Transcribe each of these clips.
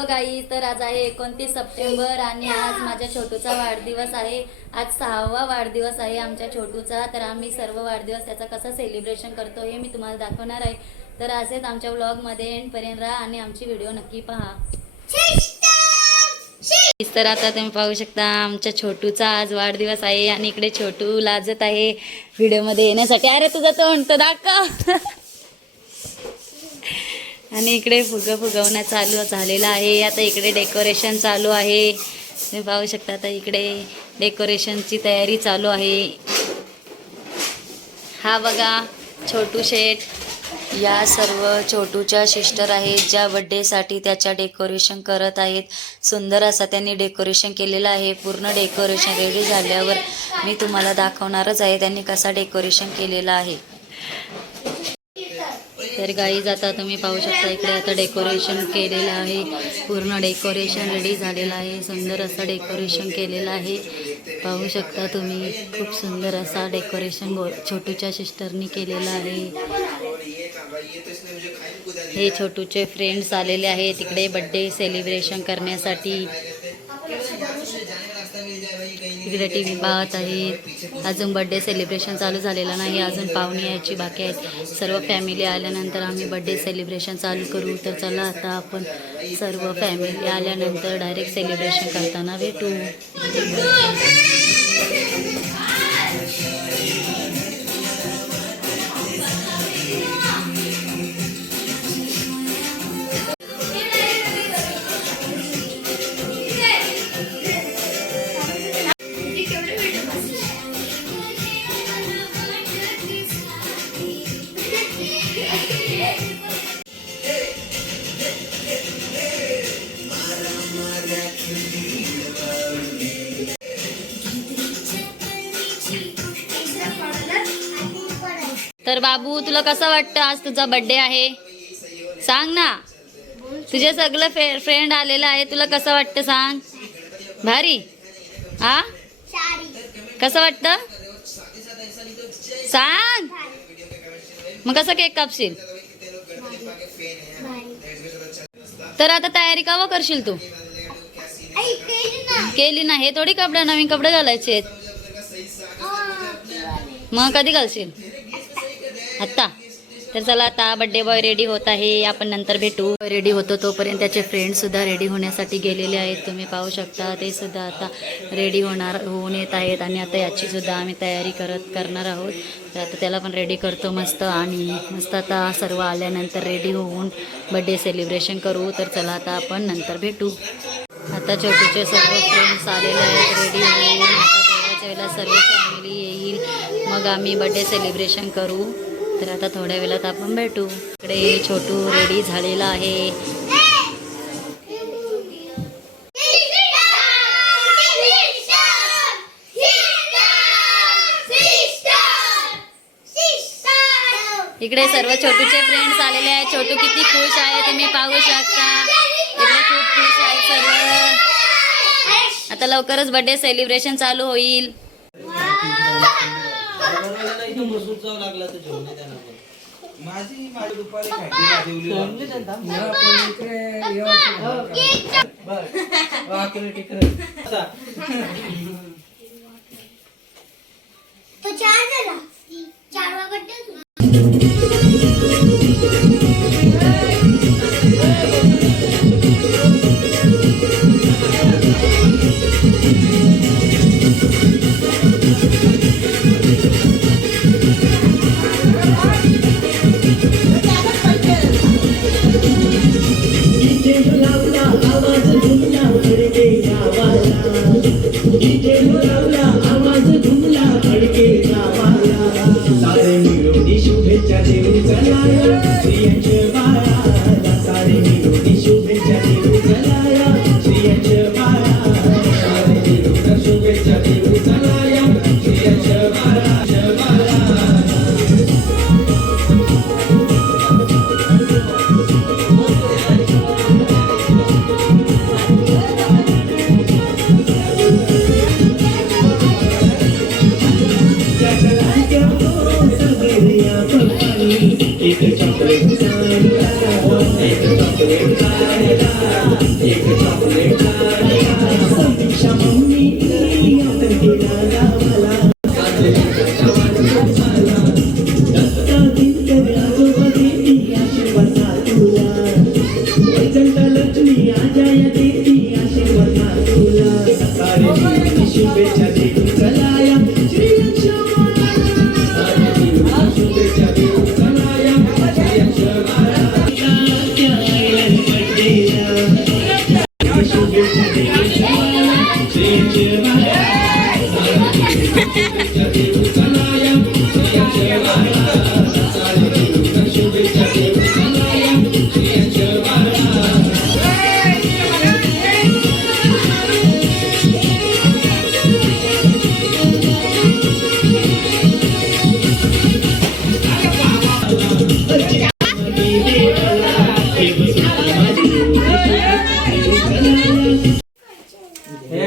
Hello गाई तर आज आहे एकोणतीस सप्टेंबर आणि आज माझ्या छोटूचा वाढदिवस आहे. आज सहावा वाढदिवस आहे आमच्या छोटूचा तर आम्ही सर्व वाढदिवस त्याचा कसा सेलिब्रेशन करतो हे मी तुम्हाला दाखवणार आहे. तर असेच आमच्या व्लॉगमध्ये एंडपर्यंत राहा आणि आमची व्हिडिओ नक्की पहा. तर आता तुम्ही पाहू शकता आमच्या छोटूचा आज वाढदिवस आहे आणि इकडे छोटू लाजत आहे. व्हिडिओमध्ये येण्यासाठी. अरे तुझा तोंड तो दाखव. आणि इकडे फुगं फुगवणं चालू झालेलं आहे. आता इकडे डेकोरेशन चालू आहे. तुम्ही पाहू शकता आता इकडे डेकोरेशनची तयारी चालू आहे. हा बघा छोटू शेठ या सर्व छोटूच्या सिस्टर आहेत ज्या बड्डेसाठी त्याच्या डेकोरेशन करत आहेत. सुंदर असा त्यांनी डेकोरेशन केलेलं आहे. पूर्ण डेकोरेशन रेडी झाल्यावर मी तुम्हाला दाखवणारच आहे त्यांनी कसा डेकोरेशन केलेला आहे. तर गाई जाता तुम्ही पाहू शकता इकडे आता डेकोरेशन केलेलं आहे. पूर्ण डेकोरेशन रेडी झालेलं आहे. सुंदर असं डेकोरेशन केलेलं आहे. पाहू शकता तुम्ही खूप सुंदर असा डेकोरेशन गो छोटूच्या सिस्टरनी केलेलं आहे. हे छोटूचे फ्रेंड्स आलेले आहेत. तिकडे बड्डे सेलिब्रेशन करण्यासाठी. इकडे टी व्ही पाहत आहेत अजून बड्डे सेलिब्रेशन चालू झालेलं नाही. अजून पाहुणे यायची बाकी आहेत. सर्व फॅमिली आल्यानंतर आम्ही बड्डे सेलिब्रेशन चालू करू. तर चला आता आपण सर्व फॅमिली आल्यानंतर डायरेक्ट सेलिब्रेशन करताना भेटू. तर बाबू तुला कसं वाटतं आज तुझा बड्डे आहे? सांग ना. तुझे सगळं फे फ्रेंड आलेलं आहे तुला कसं वाटतं सांग. भारी. हा कसं वाटतं? सांग. मग कसं केक कापशील? तर आता तयारी का करशील तू? केली ना. हे थोडी कपडे नवीन कपडे घालायचे आहेत. मग कधी घालशील? आत्ता. तर चला आता बड्डे बॉय रेडी होत आहे. आपण नंतर भेटू. रेडी होतो तोपर्यंत त्याचे फ्रेंडसुद्धा रेडी होण्यासाठी गेलेले आहेत. तुम्ही पाहू शकता ते सुद्धा आता रेडी होणार होऊन येत आहेत. आणि आता याचीसुद्धा आम्ही तयारी करत करणार आहोत. तर आता त्याला पण रेडी करतो मस्त. आणि मस्त आता सर्व आल्यानंतर रेडी होऊन बड्डे सेलिब्रेशन करू. तर चला आता आपण नंतर भेटू. आता छोटूचे सर्व फ्रेंड्स आलेले आहेत. रेडी होऊन आता थोड्याच वेळेला सर्व फॅमिली येईल. मग आम्ही बड्डे सेलिब्रेशन करू. तर आता थोड्या वेळात आपण भेटू. इकडे छोटू रेडी झालेला आहे. इकडे सर्व छोटूचे फ्रेंड्स आलेले आहेत. छोटू किती खुश आहे तुम्ही पाहू शकता. इकडे खूप खुश आहे सर्व. आता लवकरच बर्थडे सेलिब्रेशन चालू होईल. माझी माझी दुपारी खायची ठेवली तो चार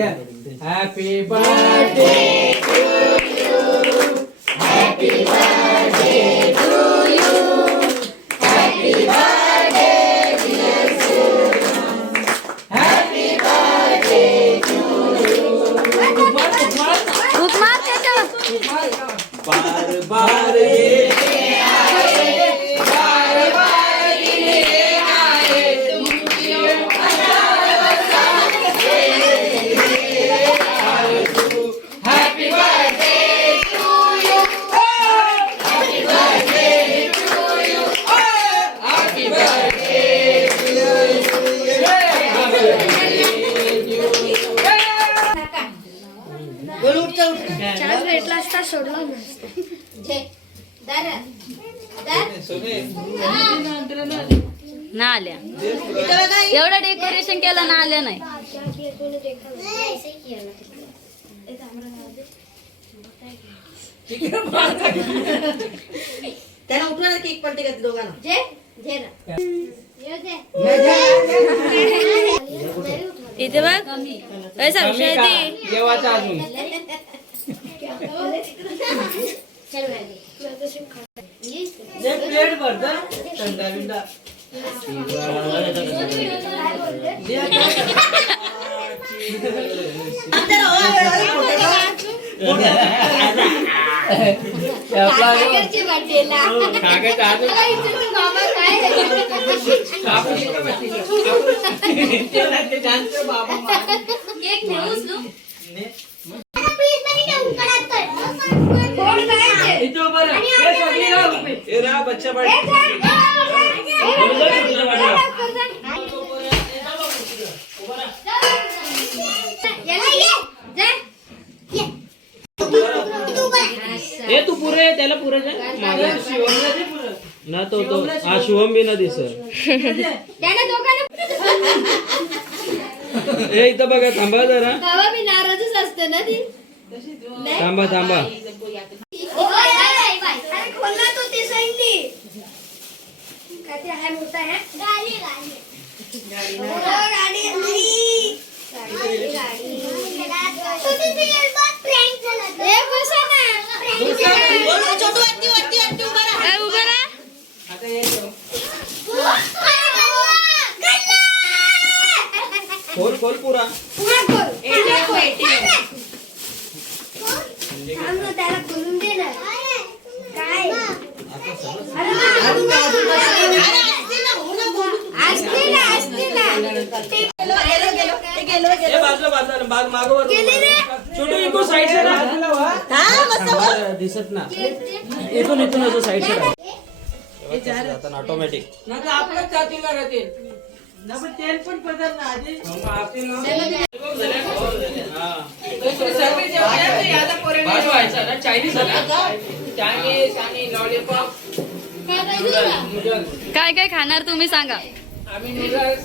हॅपी बर्थडे ना आल्या एवढं डेकोरेशन केलं ना आल्या नाही केक पलटे दोघांना. जे जे ना. येऊ दे. इथे बघ. पैसा विषय ती. देवाचा अजून चल बाई. प्लेट भरता थंडा बिंडा सागरच्या बच्चा ए. तू पुरे त्याला पुरे. ना तो तो. हा शुभम बी ना दोघांना ए इथं बघा थांबा जरा. नाराजच असते ना ती. थांबा थांबा अरे खोलना तो ते सांगली काय ते आहे मोठा आहे गाडी गाडी गाडी गाडी गाडी गाडी तू तिथे ये बघ prank झाला तो. ए बसा ना छोटू वरती वरती वरती उभा राहा. ए, उभं राहा. आता हे ठेव. खोल खोल पुरा। त्याला करून दे ना। काय? असते ना असते ना ए बाजूला बाजूला बाग मागवर छोटू इकडून साईड से राहा. दिसत ना. इथून इथून असं साईड ऑटोमॅटिक आपल्याच जातीला राहतील. ना पण तेल पण पदर ना आधी. सर्वे जेवणात ते याला पोरांनी जेवायचं ना, चायनीज आणि लॉलीपॉप काय काय खाणार तुम्ही सांगा. आम्ही नूडल्स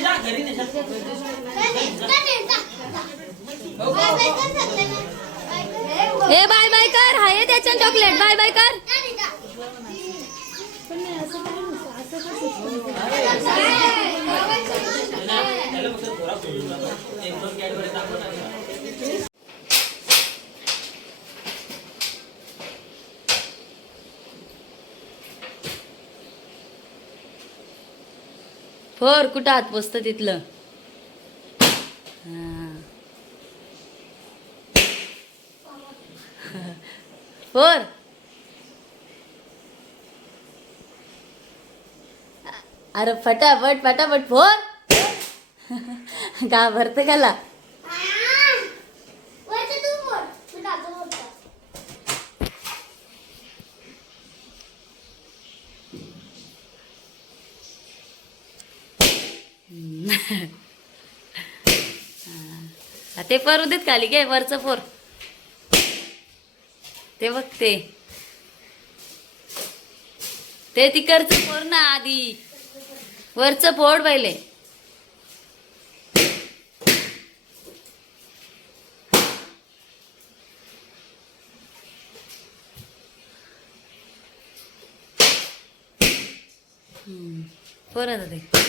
घरी नाही जा घरी नाही जा ए, ए बाय बाय कर. हाय त्याच्या चॉकलेट बाय बाय कर फर कुठं आत बसतं तिथलं? फर. अरे फटाफट फटाफट फोर. का भरत गाला वरचं तू बोल तू टाकू बोलतो हा, ते परू देत खाली घे वरचं फोर ते बघ ते. ते तिकडचं फोर ना आधी. वरचं फोड पहिले. फोर आता ते.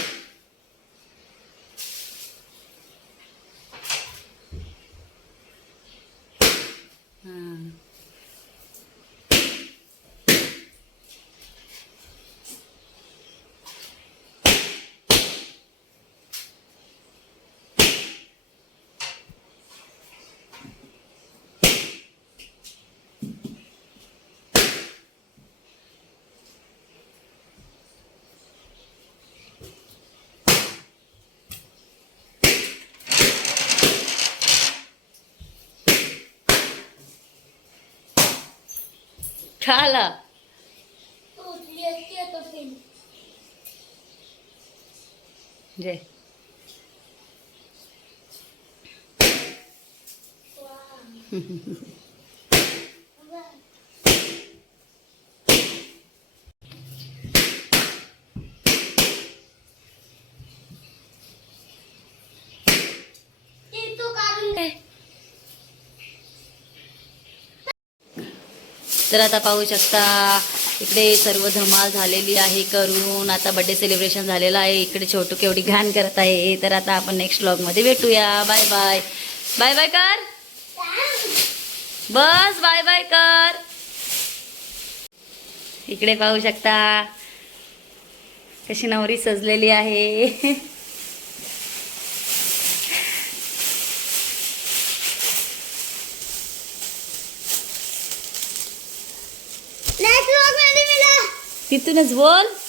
खाला. तू उचली असती तो फिल्म जय ती तू काढून घे तर आता पाहू शकता इकडे सर्व धमाल झालेली आहे करून. आता बड्डे सेलिब्रेशन झालेलं आहे. इकडे छोटू केवढी घाण करत आहे. तर आता आपण नेक्स्ट ब्लॉगमध्ये भेटूया. बाय बाय बाय बाय कर. बस बाय बाय कर. इकडे पाहू शकता कशी नवरी सजलेली आहे. soon as well.